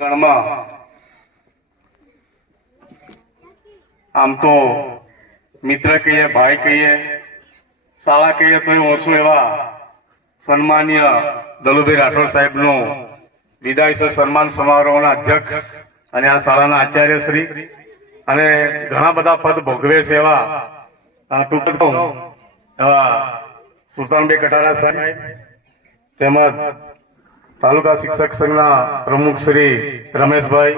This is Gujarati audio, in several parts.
ગણમાં આમ તો મિત્ર કહીએ, ભાઈ કહીએ, શાળા કહીએ તો ઓછું એવા સન્માનીય દલુભાઈ રાઠોડ સાહેબનું વિદાય સન્માન સમારોહના અધ્યક્ષ અને આ શાળાના આચાર્ય શ્રી અને ઘણા બધા પદ ભોગવે છે એવા સુલતાનભાઈ કટારા સાહેબ તેમજ તાલુકા શિક્ષક સંઘના પ્રમુખ શ્રી રમેશભાઈ,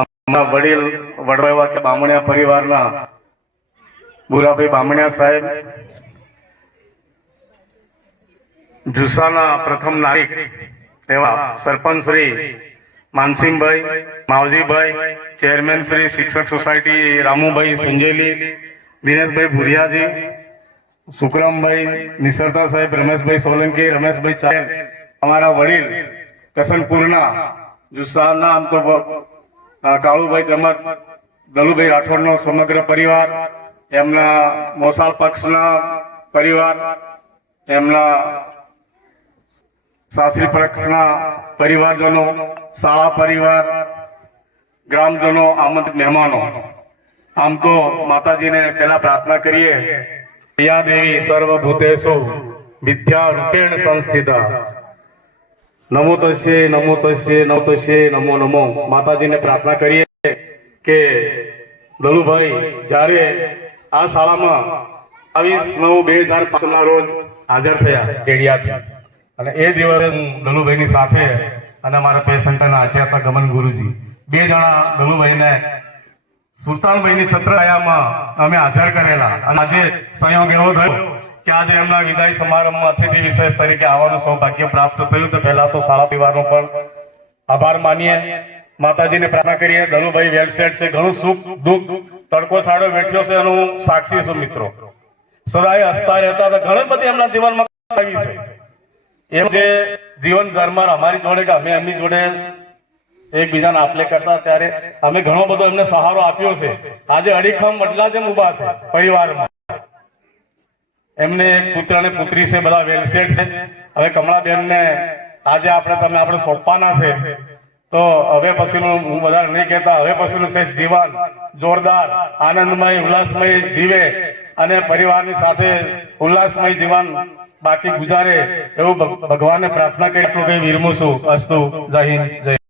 અમારા વડીલ વડવા કે બામણિયા પરિવારના બુરાભાઈ બામણિયા સાહેબ, જુસ્સાના પ્રથમ નાગરિક એવા સરપંચ શ્રી માનસિંહભાઈ, માવજીભાઈ, ચેરમેન શ્રી શિક્ષક સોસાયટી રામુભાઈ સંજેલી, દિનેશભાઈ ભુરિયાજી, સુખરામભાઈ નિસરતા સાહેબ, રમેશભાઈ સોલંકી, રમેશભાઈ સાહેબ, અમારા વડીલ કસનપુરના જુસ્સાના આમ તો કાળુભાઈ તેમજ દલુભાઈ રાઠોડનો સમગ્ર પરિવાર, એમના મોસાળ પક્ષના પરિવાર, એમના સાસરી પક્ષના પરિવારજનો, શાળા પરિવાર, ગ્રામજનો, આમંત્રિત મહેમાનો, આમ તો માતાજીને પહેલા પ્રાર્થના કરીએ, યા દેવી સર્વભૂતેષુ વિદ્યા રૂપેણ સંસ્થિતા, નમો તસ્યે નમો તસ્યે નમો તસ્યે નમો નમો. માતાજીને પ્રાર્થના કરીએ કે દલુભાઈ જ્યારે આ શાળામાં 22/9/2005 રોજ હાજર થયા કેડિયાથી, અને એ દિવસે હું દલુભાઈની સાથે અને અમારા પેશન્ટના આચાર્ય હતા ગમન ગુરુજી, બે જણા દલુભાઈને સુલતાનભાઈની છત્રછાયામાં અમે હાજર કરેલા. અને આજે સંયોગ એવો થયો કે આજે એમના વિદાય સમારંભમાં અતિથિ વિશેષ તરીકે આવવાનું સૌભાગ્ય પ્રાપ્ત થયું. તો પહેલા તો શાળા પરિવારનો પણ આભાર માનીએ, માતાજીને પ્રાર્થના કરીએ. દલુભાઈ વેલસેટ છે, ઘણું સુખ દુઃખ તડકો છાડો વેઠ્યો છે એનું હું સાક્ષી છું મિત્રો. સદાય હસતા રહેતા હતા, ઘણી બધી એમના જીવનમાં આવી છે. એમ જે જીવન ઝરમર અમારી જોડે કે અમે એમની જોડે એકબીજાને આપલે કરતા ત્યારે અમે ઘણો બધો એમને સહારો આપ્યો છે. આજે અડીખમ વડલા જેમ ઉભા છે પરિવારમાં. એમને પુત્ર અને પુત્રી છે, બધા વેલસેટ છે. હવે કમળાબેનને આજે આપણે સોંપવાના છે, તો હવે પછીનું હું વધારે નહીં કહેતા, હવે પછીનું છે જીવન જોરદાર આનંદમય ઉલ્લાસમય જીવે અને પરિવારની સાથે ઉલ્લાસમય જીવન બાકી ગુજારે એવું ભગવાનને પ્રાર્થના કરી વિરમું છું. અસ્તુ. જય હિન્દ, જય